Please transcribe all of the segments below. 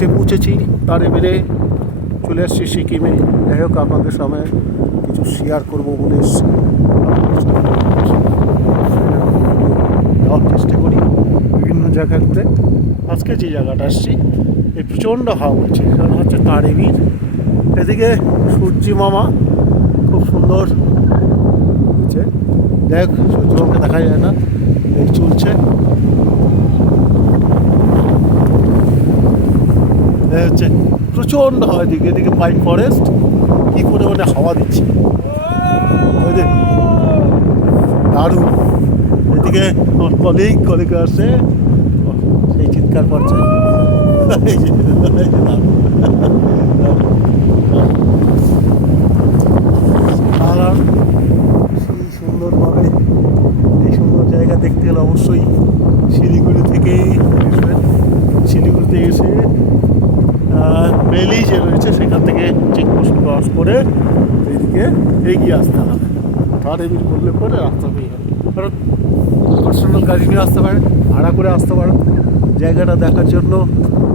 এসে পৌঁছেছি তারেবিরে, চলে আসছি সিকিমে। যাই হোক, আপনাদের সামনে কিছু শেয়ার করবো বলে এসছি, যাওয়ার চেষ্টা করি বিভিন্ন জায়গাতে। আজকে যে জায়গাটা আসছি, এই প্রচণ্ড হাওয়া হচ্ছে, কারণ হচ্ছে তারেবির। এদিকে সূর্যি মামা খুব সুন্দর হচ্ছে, দেখ সূর্য মামাকে দেখা যায় না, এই চলছে হচ্ছে প্রচণ্ড হাওয়া। এদিকে এদিকে পাইন ফরেস্ট কী পরিমাণে হাওয়া দিচ্ছে, ওই যে দারুণ। এদিকে আমার কলিগ আসছে, সেই চিৎকার করছে, আর সেই সুন্দরভাবে এই সুন্দর জায়গা দেখতে গেলে অবশ্যই শিলিগুড়ি থেকেই আসবেন। শিলিগুড়িতে এসে বেলি যে রয়েছে সেখান থেকে চেকপোস্ট ক্রস করে এইদিকে এগিয়ে আসতে হবে। তারেবির বললে পরে রাস্তা পেয়ে যাবে, কারণ পার্সোনাল গাড়ি নিয়ে আসতে পারেন, ভাড়া করে আসতে পারেন। জায়গাটা দেখার জন্য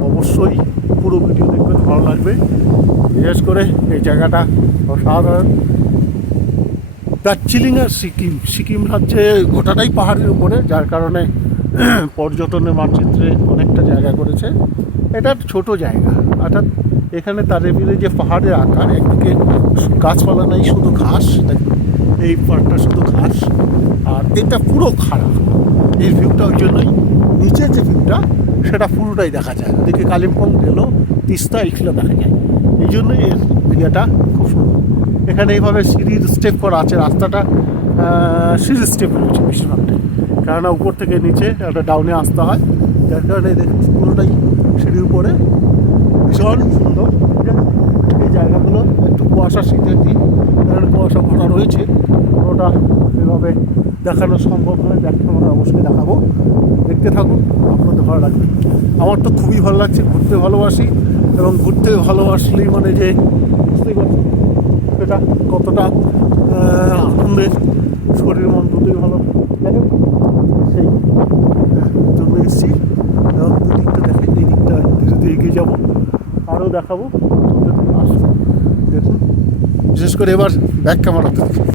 অবশ্যই পুরো ভিডিও দেখবেন, ভালো লাগবে। বিশেষ করে এই জায়গাটা অসাধারণ। দার্জিলিং আর সিকিম রাজ্যে গোটাটাই পাহাড়ের উপরে, যার কারণে পর্যটনের মানচিত্রে অনেকটা জায়গা করেছে। এটা ছোট জায়গা, অর্থাৎ এখানে তারেবিরে যে পাহাড়ের আকার, একদিকে গাছপালা নেই, শুধু ঘাস, এই পাহাড়টা শুধু ঘাস, আর এটা পুরো খাড়া। এই ভিউটা ওই জন্যই, নিচের যে ভিউটা সেটা পুরোটাই দেখা যায়, ওদিকে কালিম্পং গেল, তিস্তা এগুলো দেখা যায়। এই জন্যই এর জায়গাটা খুব সুন্দর। এখানে এইভাবে সিঁড়ির স্টেপ করা আছে, রাস্তাটা সিঁড়ির স্টেপ রয়েছে বেশিরভাগটাই, কেননা উপর থেকে নিচে একটা ডাউনে আসতে হয়, যার কারণে দেখুন পুরোটাই সিঁড়ির উপরে, ভীষণ সুন্দর। এই জায়গাগুলো একটু কুয়াশা, শীতের দিন এখানে কুয়াশা ভরা রয়েছে, পুরোটা এভাবে দেখানো সম্ভব নয়, ব্যাখ্যা আমরা অবশ্যই দেখাবো, দেখতে থাকুন, আপনাদের ভালো লাগবে। আমার তো খুবই ভালো লাগছে, ঘুরতে ভালোবাসি, এবং ঘুরতে ভালোবাসলেই মানে যে বুঝতেই পারছি সেটা কতটা আনন্দের, শরীর মন দুটোই ভালো। যাই হোক, সেই জন্য এসেছি। এবং দুদিকটা দেখেন, এই দিকটা ধীরে ধীরে এগিয়ে যাবো, আরও দেখাবো, আসুন দেখুন। বিশেষ করে এবার ব্যাক ক্যামেরাতে